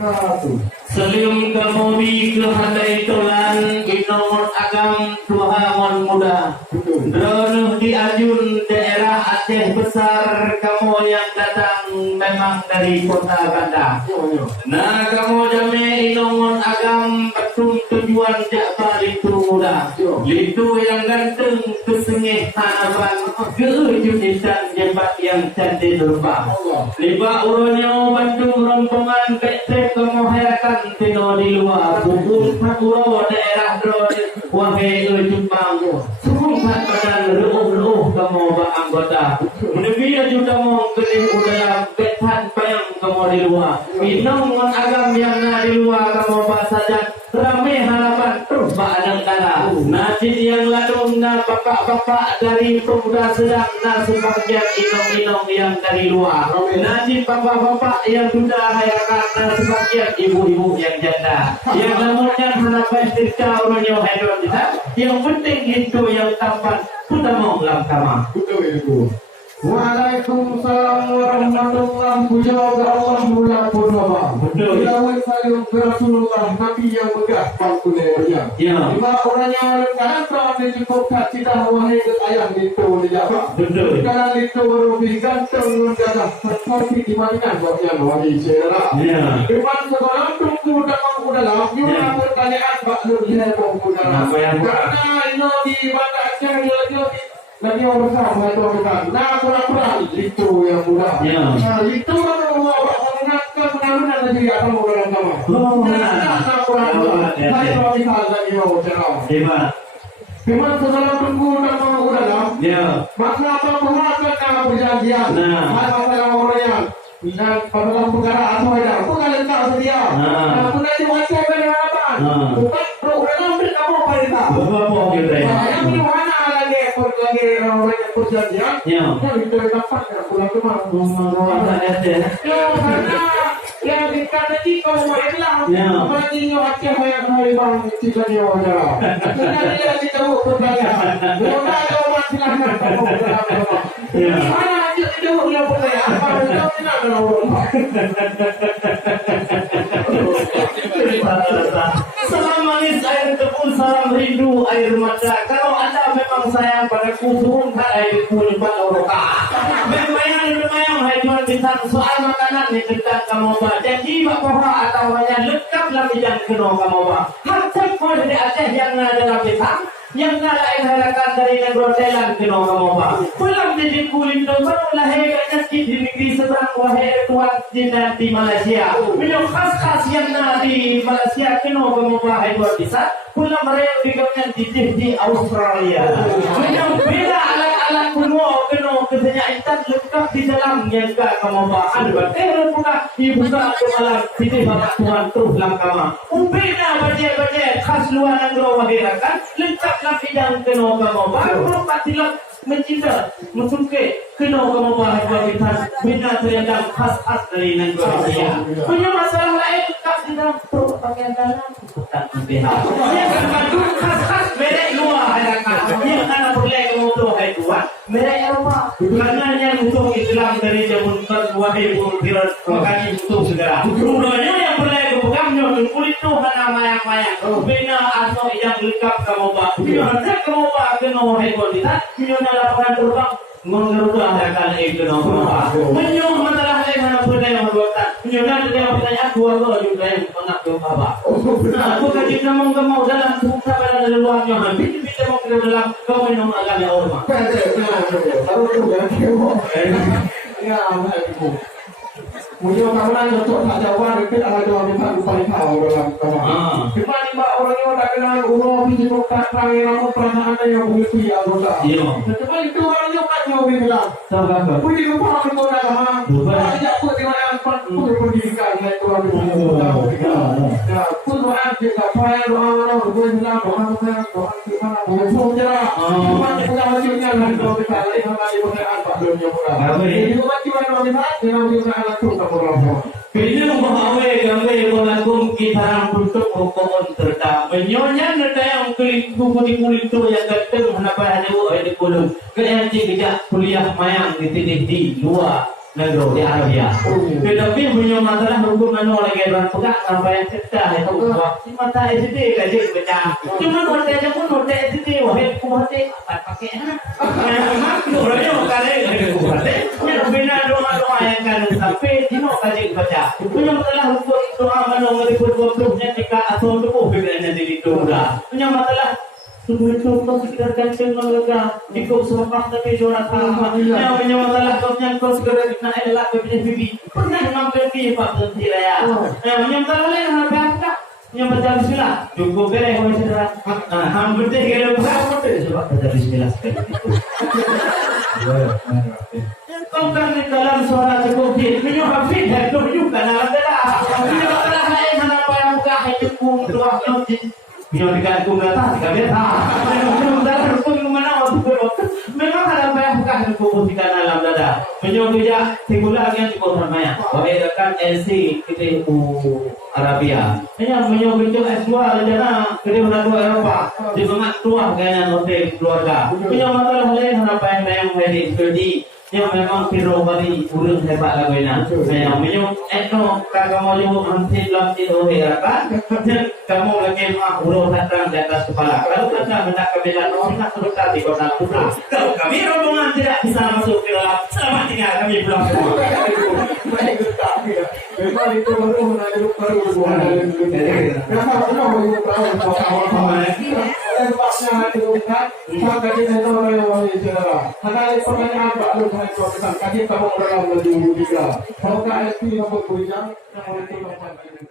wabarakatuh. Selium kemobi ke handai tolan inomon agam tuhamon muda. Dronuh di Ajun daerah Aceh besar, kamu yang datang memang dari kota Ganda. Nah kamu jame inomon agam betul tujuan jakba litu muda. Litu yang ganteng kesengih hanapan keujung dan jembat yang cantik terbang. Liba uronyo bantu rombongan betre kamu herakan tino di luar bubur pakuro daerah drone wahai Jepang sungkat badan ruh kamu anggota menebi juga mau kelih udara betan bayang kamu di luar minum agam yang di luar kamu saja ramai harapan terus badang kala najis yang ladung na bapak-bapak dari pemuda sedang na sebagian inom-inom yang dari luar najis bapak-bapak yang sudah hayakan na sebagian ibu-ibu yang janda yang namanya harapan cerita orangnya hedon yang penting itu yang tampan sudah mau lama Betul itu. Waalaikumsalam warahmatullahi wabarakatuh. Betul. Ilawai sayur Rasulullah Nabi yang megah bangkunya. Ya. Lima orangnya kan kalau cukup kasih dah wahai ayam itu dijawab. Betul. Karena itu lebih ganteng menjaga seperti di mana buatnya wahai saudara. Ya. Iman sekolah tunggu dalam udah juga pertanyaan Pak Nur Hebo udah. Karena ini di mana aja lagi orang bersama itu bukan. Nah, kurang itu yang mudah. Nah, itu kalau mau mengaku benar-benar jadi akan mau dalam sama. Nah, kurang. Saya kalau misal lagi mau cerah. Hebat. Memang setelah tunggu dan mau dalam. Ya. Maka apa mengakukan perjanjian. Nah. Masalah orangnya. Dan pada perkara atau ada. Bukan lengkap sedia. Nah, pun ada wajah apa? Bukan program kamu perintah. Bapak kita. Yang di mana lagi perjanjian? Ya. Yang itu dapat ya pulang ke mana? Karena yang dikatakan kalau mau hilang, apalagi nyawa Aceh yang hari bang tidak nyawa jalan. Karena dia tidak pertanyaan. Bukan ada masalah kamu berapa? Mana aja tidak boleh pertanyaan. Apa itu tidak ada orang. Salam manis air kebun, salam rindu air mata. Kalau anda memang sayang padaku, turunkan air kebun pada roka. Memang hai jual bintang soal makanan yang tentang kamu bah. Janji bak pohon atau hanya lekaplah bidang kena kamu bah. Harta kau dari Aceh yang dalam bintang. Yang lain harakan dari negara Thailand kena kamu bah. Pulang jadi kulit baru lahir nyakit di negeri seberang wahai tuan di Malaysia. Minum khas-khas yang di Malaysia kena kamu bah hai buat bisa. Pulang mereka digabungkan di Australia. Minum beda alat-alat kuno kena kesenya intan lengkap di dalam yang gak kamu bah. Ada baterai pula dibuka ke malam sini bapak tuan terus langkama. Beda bajet-bajet khas luar negara wahai rakan lengkap nak bidang kena kamu bah. Berapa silap mencinta musuke kena kamu bah buat kita bina terendam khas-khas dari negara Malaysia. Punya masalah lain lengkap di dalam pakaian dalam bukan BH. Yang kedua khas-khas merek luar hadakan. Yang mana boleh kamu tu hai tuan merek Eropah. Karena yang untuk Islam dari zaman wahai Muhammad makanya untuk segera. Kemudian yang boleh kepegamnya kulit tu hana mayang-mayang. Bina atau yang lengkap kamu bah. Biar kamu bah kena hai tuan kita. Biar lapangan terbang mengerudah akan kena kamu bah. Menyuh masalah lain mana boleh yang berbuatan. Menyudah dia pertanyaan dua juga yang mengaku apa. Aku kaji kamu dalam buka pada luarnya habis bisa mau ke dalam kau minum agaknya orang. Ya, itu. Mungkin kamu nak cocok tak jawab dekat ada orang minta paling tahu dalam kamar. Cuma ni mbak orangnya tak kenal urut di kota terang nama perasaan yang begitu ya anggota. Cuma itu orangnya kan mau bilang. Pergi ke rumah ke kota lama. Ajak pun dengan yang pendidikan itu ada di ya, pun doa juga saya doa bilang doa gimana mau cerah. Cuma punya wajibnya dan doa kita lain sama ibu saya Pak Dunia Pura. Jadi wajibnya doa kita dengan kita langsung Kini membahawe gambar mengagung kita untuk hukuman terda. Menyonya nada yang kulit itu yang ganteng kenapa hanya di kulung. Kaya jika kuliah mayang di luar negara di Arabia. Tetapi punya masalah hukum mana lagi orang pegang sampai yang cekah itu buat si mata SD kaji baca. Cuma hotel aja pun hotel SD wahai hotel pakai orangnya kali hotel. Yang bina doa yang kan sampai tino kaji baca. Punya masalah hukum doa mana orang ikut waktunya jika atau tu bagaimana jadi doa. Punya masalah Sebelum sekedar kancing lega, ikut semak tapi joran tanah. Yang punya masalah kau sekedar nak elak bibi. Pernah mampir di Pak Menteri Raya. Yang punya masalah lain apa? Yang baca Bismillah. Cukup beres kalau saudara. Hampir deh kalau berapa sebab baca Bismillah. Kau kan di dalam suara cukup hit. Minyak hafid itu juga nak ada. Punya masalah lain apa yang muka hidupku doa nyoti. Minyak digantung data, tidak beta. Memang hukum mana waktu memang ada banyak bukan hukum di dalam dada. Minyak dia timbulah yang di kota Maya. Bahkan LC kita Arabia. Minyak itu S2 rencana kita berdua Eropa. Di tengah tua kayaknya hotel keluarga. Minyak masalah lain apa yang menjadi studi. Yang memang piro bagi urus hebat lagu ini. Yang minyak etno kamu juga hampir dalam itu herakan. Kamu lagi mah urus datang di atas kepala. Kalau anda hendak kebelan kita terus di kota Putra. Kalau kami rombongan tidak bisa masuk ke dalam, selamat tinggal kami pulang semua. Memang itu baru menarik baru bukan. Kenapa baru tahu Tempatnya hati bukan, kaji itu orang yang wali saudara. Ada pertanyaan Pak Lu kan kaji kamu orang yang lebih juga. Kalau KSP nombor 7 yang itu